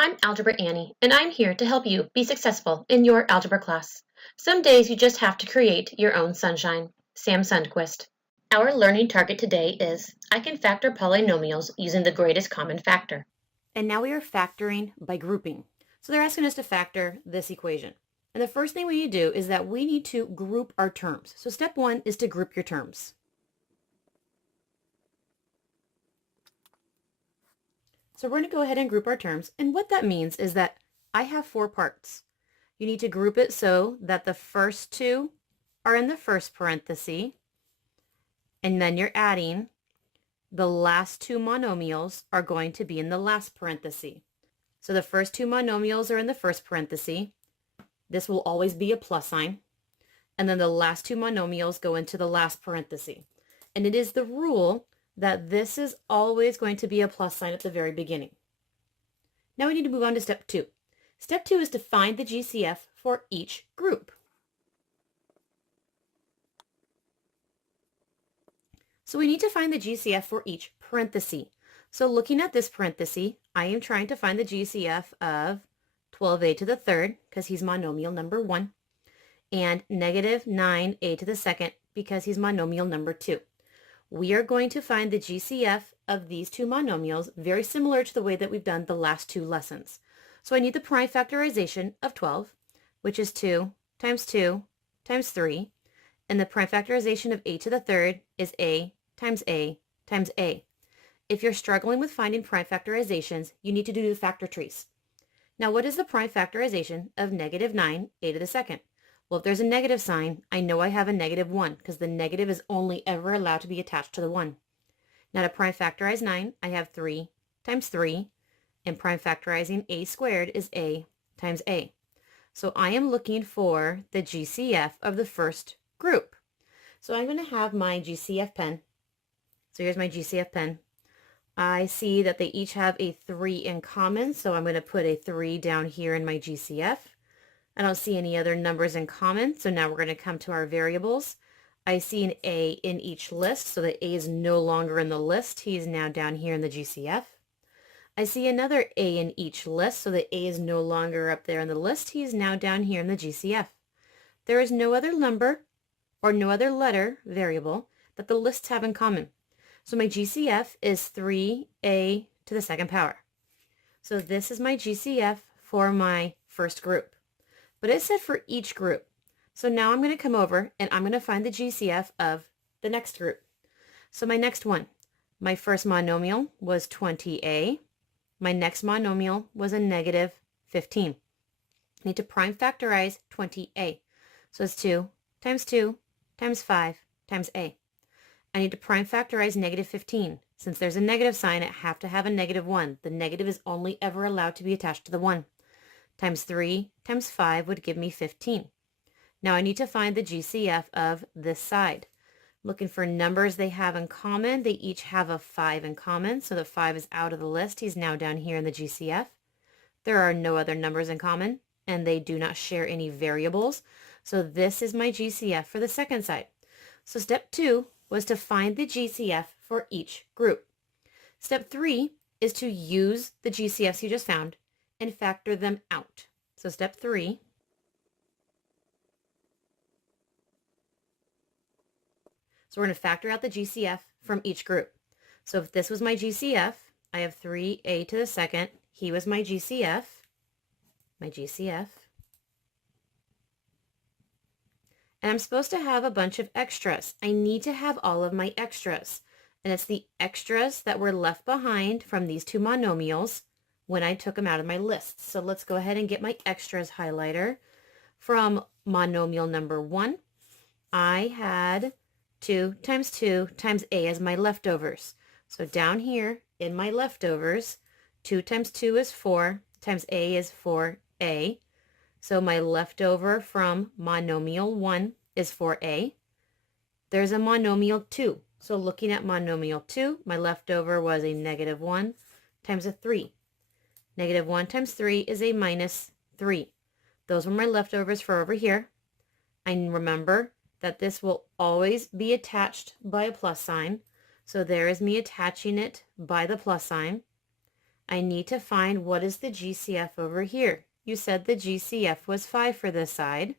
I'm Algebra Annie, and I'm here to help you be successful in your algebra class. Some days you just have to create your own sunshine. Sam Sundquist. Our learning target today is, I can factor polynomials using the greatest common factor. And now we are factoring by grouping. So they're asking us to factor this equation. And the first thing we need to do is that we need to group our terms. So step one is to group your terms. So we're going to go ahead and group our terms. And what that means is that I have 4 parts. You need to group it so that the first 2 are in the first parenthesis. And then you're adding the last 2 monomials are going to be in the last parenthesis. So the first 2 monomials are in the first parenthesis. This will always be a plus sign. And then the last 2 monomials go into the last parenthesis. And it is the rule that this is always going to be a plus sign at the very beginning. Now we need to move on to step 2. Step 2 is to find the GCF for each group. So we need to find the GCF for each parenthesis. So looking at this parenthesis, I am trying to find the GCF of 12a to the third, because he's monomial number 1, and negative 9a to the second, because he's monomial number 2. We are going to find the GCF of these 2 monomials very similar to the way that we've done the last 2 lessons. So I need the prime factorization of 12, which is 2 times 2 times 3, and the prime factorization of a to the third is a times a times a. If you're struggling with finding prime factorizations, you need to do the factor trees. Now, what is the prime factorization of negative 9a to the second? Well, if there's a negative sign, I know I have a negative 1 because the negative is only ever allowed to be attached to the 1. Now to prime factorize 9, I have 3 times 3, and prime factorizing a squared is a times a. So I am looking for the GCF of the first group. So I'm going to have my GCF pen. So here's my GCF pen. I see that they each have a 3 in common, so I'm going to put a 3 down here in my GCF. I don't see any other numbers in common, so now we're going to come to our variables. I see an A in each list, so that A is no longer in the list. He is now down here in the GCF. I see another A in each list, so that A is no longer up there in the list. He is now down here in the GCF. There is no other number or no other letter variable that the lists have in common. So my GCF is 3A to the second power. So this is my GCF for my first group. But it said for each group. So now I'm going to come over and I'm going to find the GCF of the next group. So my next one, my first monomial was 20a. My next monomial was a negative 15. I need to prime factorize 20a. So it's 2 times 2 times 5 times a. I need to prime factorize negative 15. Since there's a negative sign, I have to have a negative 1. The negative is only ever allowed to be attached to the 1. Times 3 times 5 would give me 15. Now I need to find the GCF of this side. Looking for numbers they have in common. They each have a 5 in common, so the 5 is out of the list. He's now down here in the GCF. There are no other numbers in common, and they do not share any variables. So this is my GCF for the second side. So step 2 was to find the GCF for each group. Step 3 is to use the GCFs you just found and factor them out. So step 3, so we're going to factor out the GCF from each group. So if this was my GCF, I have 3a to the second. He was my GCF. And I'm supposed to have a bunch of extras. I need to have all of my extras. And it's the extras that were left behind from these 2 monomials when I took them out of my list. So let's go ahead and get my extras highlighter. From monomial number 1, I had 2 times 2 times a as my leftovers. So down here in my leftovers, 2 times 2 is 4 times a is 4a. So my leftover from monomial 1 is 4a. There's a monomial 2. So looking at monomial 2, my leftover was a negative 1 times a 3. Negative 1 times 3 is a minus 3. Those were my leftovers for over here. I remember that this will always be attached by a plus sign. So there is me attaching it by the plus sign. I need to find what is the GCF over here. You said the GCF was 5 for this side.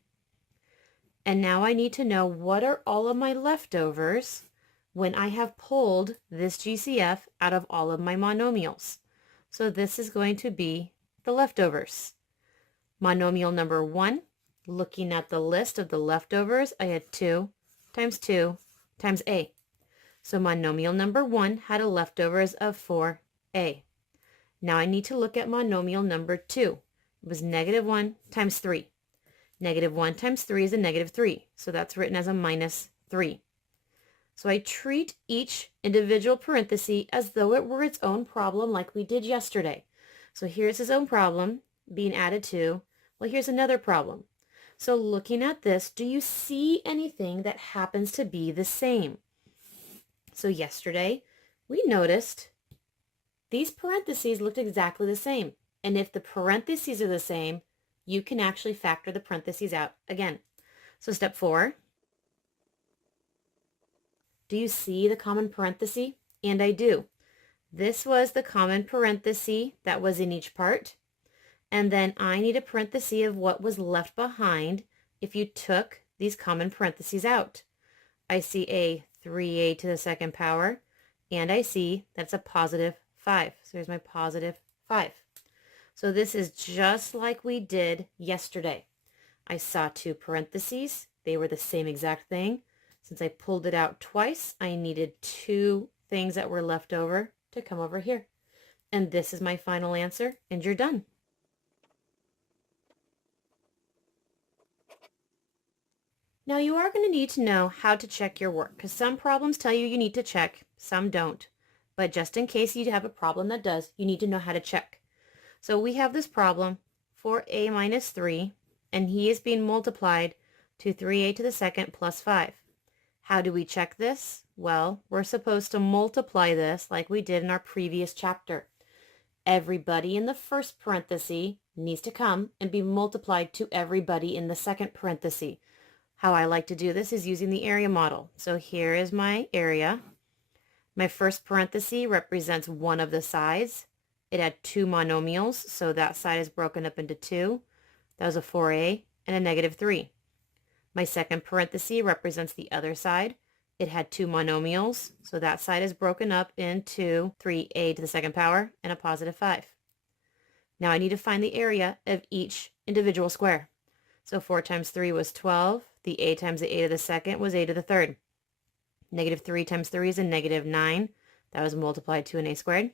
And now I need to know what are all of my leftovers when I have pulled this GCF out of all of my monomials. So this is going to be the leftovers. Monomial number 1, looking at the list of the leftovers, I had 2 times A. So monomial number 1 had a leftovers of 4A. Now I need to look at monomial number 2. It was negative 1 times 3. Negative 1 times 3 is a negative 3, so that's written as a minus 3. So I treat each individual parenthesis as though it were its own problem like we did yesterday. So here's his own problem being added to, well, here's another problem. So looking at this, do you see anything that happens to be the same? So yesterday, we noticed these parentheses looked exactly the same. And if the parentheses are the same, you can actually factor the parentheses out again. So step 4, do you see the common parenthesis? And I do. This was the common parenthesis that was in each part. And then I need a parenthesis of what was left behind if you took these common parentheses out. I see a 3a to the second power, and I see that's a positive 5. So here's my positive 5. So this is just like we did yesterday. I saw 2 parentheses. They were the same exact thing. Since I pulled it out twice, I needed 2 things that were left over to come over here. And this is my final answer, and you're done. Now you are going to need to know how to check your work, because some problems tell you need to check, some don't. But just in case you have a problem that does, you need to know how to check. So we have this problem, 4a minus 3, and he is being multiplied to 3a to the second plus 5. How do we check this? Well, we're supposed to multiply this like we did in our previous chapter. Everybody in the first parenthesis needs to come and be multiplied to everybody in the second parenthesis. How I like to do this is using the area model. So here is my area. My first parenthesis represents one of the sides. It had 2 monomials, so that side is broken up into 2. That was a 4a and a negative 3. My second parenthesis represents the other side. It had 2 monomials, so that side is broken up into 3a to the second power and a positive 5. Now I need to find the area of each individual square. So 4 times 3 was 12. The a times the a to the second was a to the third. Negative 3 times 3 is a negative 9. That was multiplied to an a squared.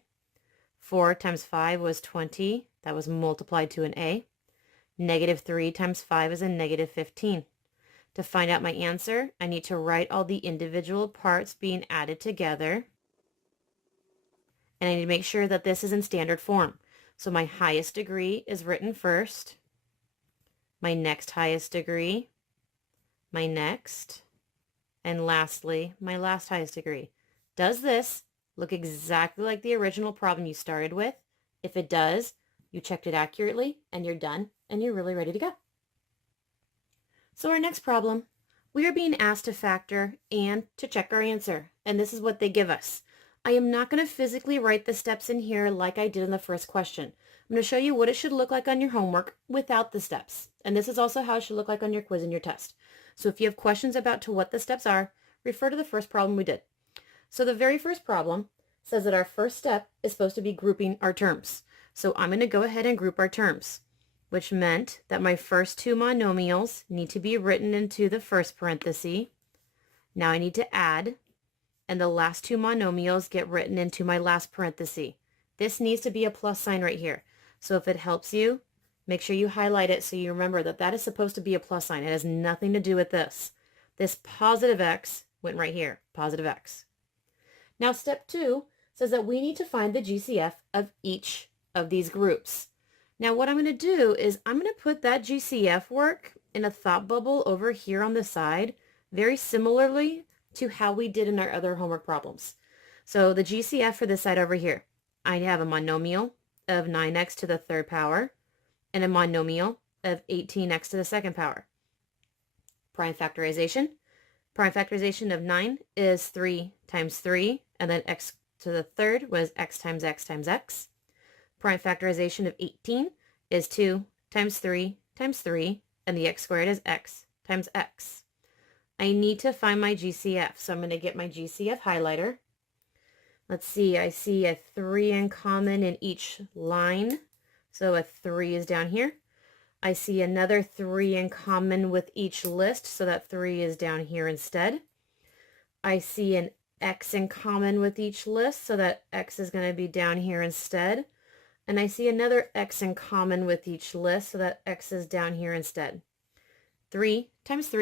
4 times 5 was 20. That was multiplied to an a. Negative 3 times 5 is a negative 15. To find out my answer, I need to write all the individual parts being added together. And I need to make sure that this is in standard form. So my highest degree is written first. My next highest degree. My next. And lastly, my last highest degree. Does this look exactly like the original problem you started with? If it does, you checked it accurately and you're done and you're really ready to go. So our next problem, we are being asked to factor and to check our answer. And this is what they give us. I am not going to physically write the steps in here like I did in the first question. I'm going to show you what it should look like on your homework without the steps. And this is also how it should look like on your quiz and your test. So if you have questions about what the steps are, refer to the first problem we did. So the very first problem says that our first step is supposed to be grouping our terms. So I'm going to go ahead and group our terms, which meant that my first 2 monomials need to be written into the first parenthesis. Now I need to add, and the last 2 monomials get written into my last parenthesis. This needs to be a plus sign right here. So if it helps you, make sure you highlight it so you remember that that is supposed to be a plus sign. It has nothing to do with this. This positive x went right here, positive x. Now step 2 says that we need to find the GCF of each of these groups. Now what I'm going to do is I'm going to put that GCF work in a thought bubble over here on the side, very similarly to how we did in our other homework problems. So the GCF for this side over here, I have a monomial of 9x to the third power and a monomial of 18x to the second power. Prime factorization. Prime factorization of 9 is 3 times 3, and then x to the third was x times x times x. Prime factorization of 18 is 2 times 3 times 3, and the x squared is x times x. I need to find my GCF, so I'm going to get my GCF highlighter. Let's see, I see a 3 in common in each line, so a 3 is down here. I see another 3 in common with each list, so that 3 is down here instead. I see an x in common with each list, so that x is going to be down here instead. And I see another x in common with each list, so that x is down here instead. 3 times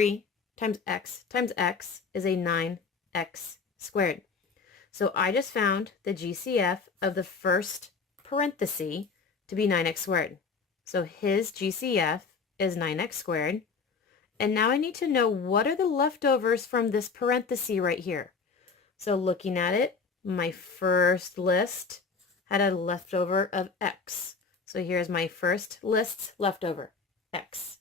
x is a 9x squared. So I just found the GCF of the first parenthesis to be 9x squared. So his GCF is 9x squared. And now I need to know what are the leftovers from this parenthesis right here. So looking at it, my first list had a leftover of x. So here's my first list's leftover, x.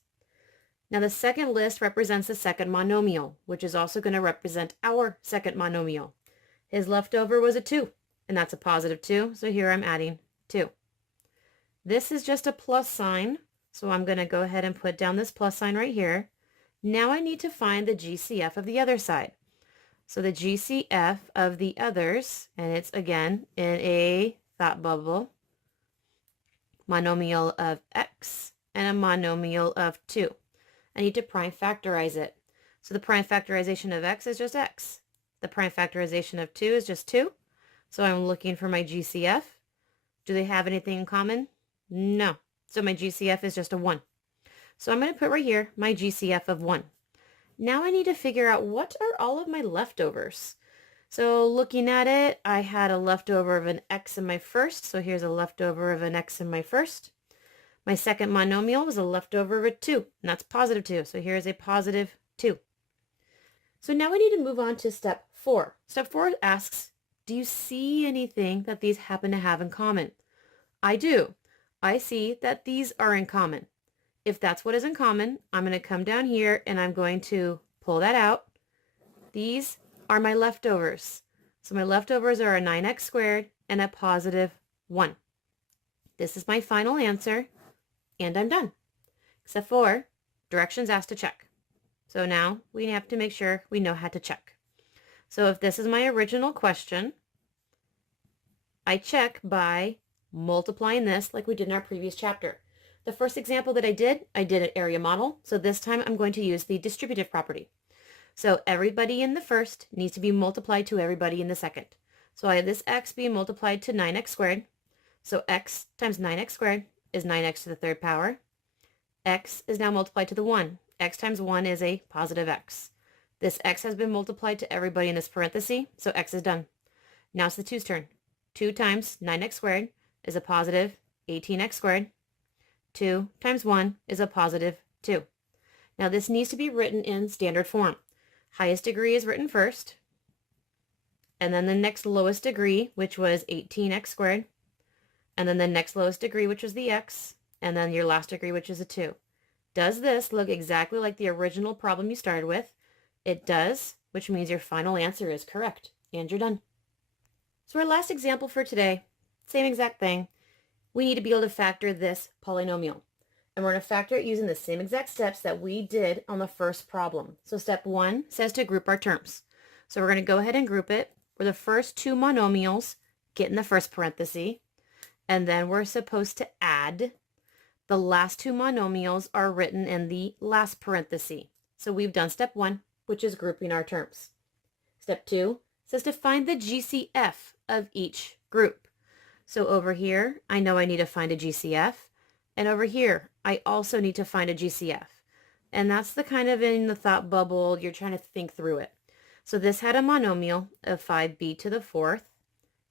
Now the second list represents the second monomial, which is also going to represent our second monomial. His leftover was a 2, and that's a positive 2, so here I'm adding 2. This is just a plus sign, so I'm going to go ahead and put down this plus sign right here. Now I need to find the GCF of the other side. So the GCF of the others, and it's again in a thought bubble, monomial of x and a monomial of 2. I need to prime factorize it. So the prime factorization of x is just x. The prime factorization of 2 is just 2. So I'm looking for my GCF. Do they have anything in common? No. So my GCF is just a 1. So I'm going to put right here my GCF of 1. Now I need to figure out what are all of my leftovers. So looking at it, I had a leftover of an x in my first. So here's a leftover of an x in my first. My second monomial was a leftover of a 2, and that's positive 2. So here's a positive 2. So now we need to move on to step 4. Step 4 asks, do you see anything that these happen to have in common? I do. I see that these are in common. If that's what is in common, I'm going to come down here and I'm going to pull that out. These are my leftovers. So my leftovers are a 9x squared and a positive 1. This is my final answer, and I'm done. Except for directions asked to check. So now we have to make sure we know how to check. So if this is my original question, I check by multiplying this like we did in our previous chapter. The first example that I did an area model. So this time I'm going to use the distributive property. So everybody in the first needs to be multiplied to everybody in the second. So I have this x being multiplied to 9x squared. So x times 9x squared is 9x to the third power. X is now multiplied to the 1. X times 1 is a positive x. This x has been multiplied to everybody in this parenthesis, so x is done. Now it's the 2's turn. 2 times 9x squared is a positive 18x squared. 2 times 1 is a positive 2. Now this needs to be written in standard form. Highest degree is written first, and then the next lowest degree, which was 18x squared, and then the next lowest degree, which was the x, and then your last degree, which is a 2. Does this look exactly like the original problem you started with? It does, which means your final answer is correct, and you're done. So our last example for today, same exact thing. We need to be able to factor this polynomial. And we're going to factor it using the same exact steps that we did on the first problem. So step 1 says to group our terms. So we're going to go ahead and group it where the first 2 monomials get in the first parenthesis, and then we're supposed to add. The last 2 monomials are written in the last parenthesis. So we've done step 1, which is grouping our terms. Step 2 says to find the GCF of each group. So over here, I know I need to find a GCF. And over here, I also need to find a GCF. And that's the kind of in the thought bubble, you're trying to think through it. So this had a monomial of 5b to the 4th,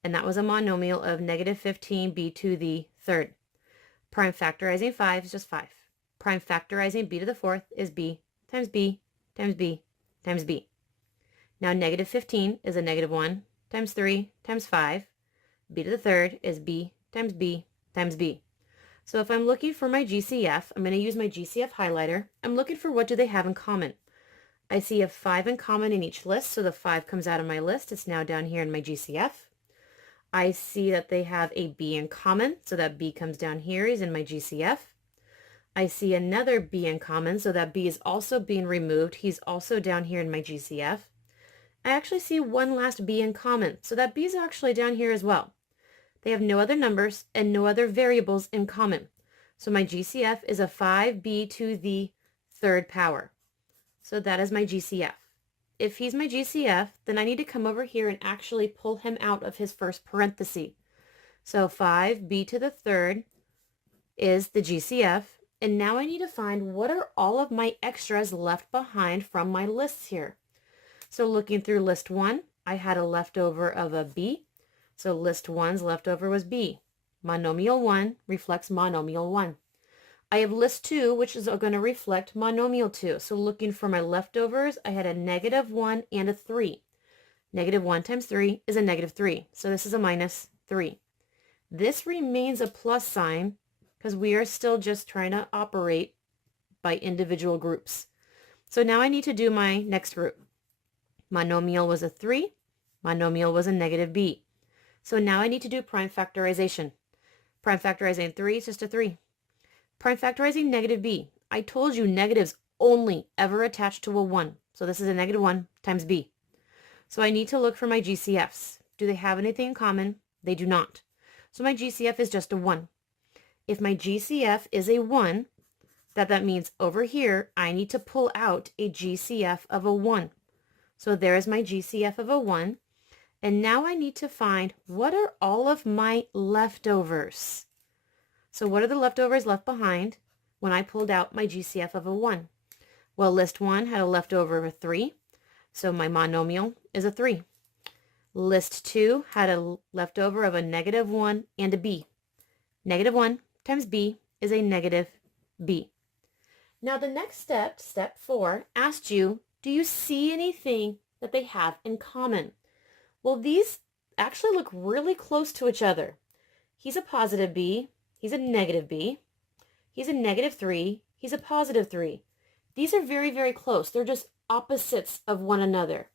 and that was a monomial of negative 15b to the 3rd. Prime factorizing 5 is just 5. Prime factorizing b to the 4th is b times b times b times b. Now negative 15 is a negative 1 times 3 times 5. B to the 3rd is b times b times b. So if I'm looking for my GCF, I'm going to use my GCF highlighter. I'm looking for what do they have in common. I see a 5 in common in each list, so the 5 comes out of my list. It's now down here in my GCF. I see that they have a b in common, so that b comes down here, is in my GCF. I see another b in common, so that b is also being removed. He's also down here in my GCF. I actually see one last b in common, so that b is actually down here as well. They have no other numbers and no other variables in common. So my GCF is a 5b to the third power. So that is my GCF. If he's my GCF, then I need to come over here and actually pull him out of his first parenthesis. So 5b to the third is the GCF. And now I need to find what are all of my extras left behind from my lists here. So looking through list 1, I had a leftover of a b. So list 1's leftover was b. Monomial 1 reflects monomial 1. I have list 2, which is going to reflect monomial 2. So looking for my leftovers, I had a -1 and a 3. -1 times 3 is a -3. So this is a -3. This remains a plus sign because we are still just trying to operate by individual groups. So now I need to do my next group. Monomial was a 3. Monomial was a -b. So now I need to do prime factorization. Prime factorizing 3 is just a 3. Prime factorizing -b. I told you negatives only ever attach to a 1. So this is a -1 times b. So I need to look for my GCFs. Do they have anything in common? They do not. So my GCF is just a 1. If my GCF is a 1, that means over here I need to pull out a GCF of a 1. So there is my GCF of a 1. And now I need to find what are all of my leftovers. So what are the leftovers left behind when I pulled out my GCF of a 1? Well, list 1 had a leftover of a 3, so my monomial is a 3. List 2 had a leftover of a -1 and a b. -1 times b is a -b. Now the next step, step 4, asked you, do you see anything that they have in common? Well, these actually look really close to each other. He's a positive b. He's a negative b. He's a -3. He's a positive 3. These are very, very close. They're just opposites of one another.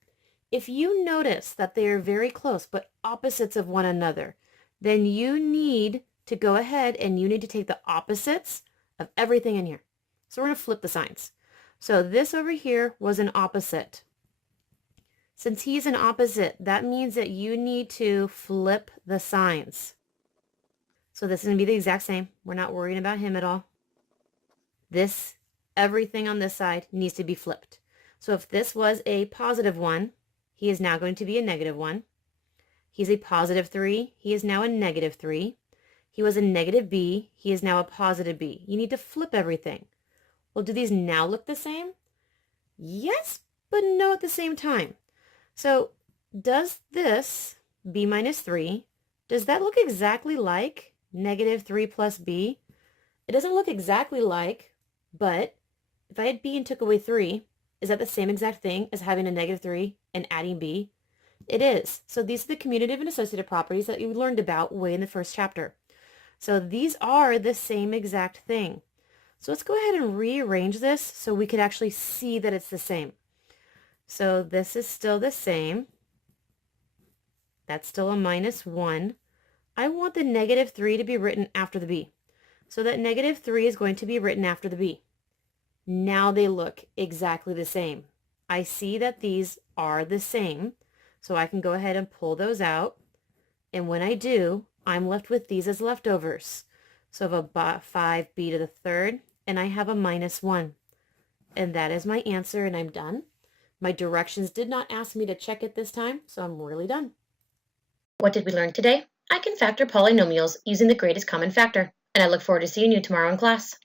If you notice that they are very close but opposites of one another, then you need to go ahead and you need to take the opposites of everything in here. So we're going to flip the signs. So this over here was an opposite. Since he's an opposite, that means that you need to flip the signs. So this is going to be the exact same. We're not worrying about him at all. Everything on this side needs to be flipped. So if this was a positive 1, he is now going to be a -1. He's a positive 3. He is now a -3. He was a -b. He is now a positive b. You need to flip everything. Well, do these now look the same? Yes, but no at the same time. So does this b minus 3, does that look exactly like -3 plus b? It doesn't look exactly like, but if I had b and took away 3, is that the same exact thing as having a -3 and adding b? It is. So these are the commutative and associative properties that you learned about way in the first chapter. So these are the same exact thing. So let's go ahead and rearrange this so we could actually see that it's the same. So this is still the same. That's still a -1. I want the -3 to be written after the b. So that -3 is going to be written after the b. Now they look exactly the same. I see that these are the same, so I can go ahead and pull those out. And when I do, I'm left with these as leftovers. So I have a 5b to the third, and I have a -1. And that is my answer, and I'm done. My directions did not ask me to check it this time, so I'm really done. What did we learn today? I can factor polynomials using the greatest common factor, and I look forward to seeing you tomorrow in class.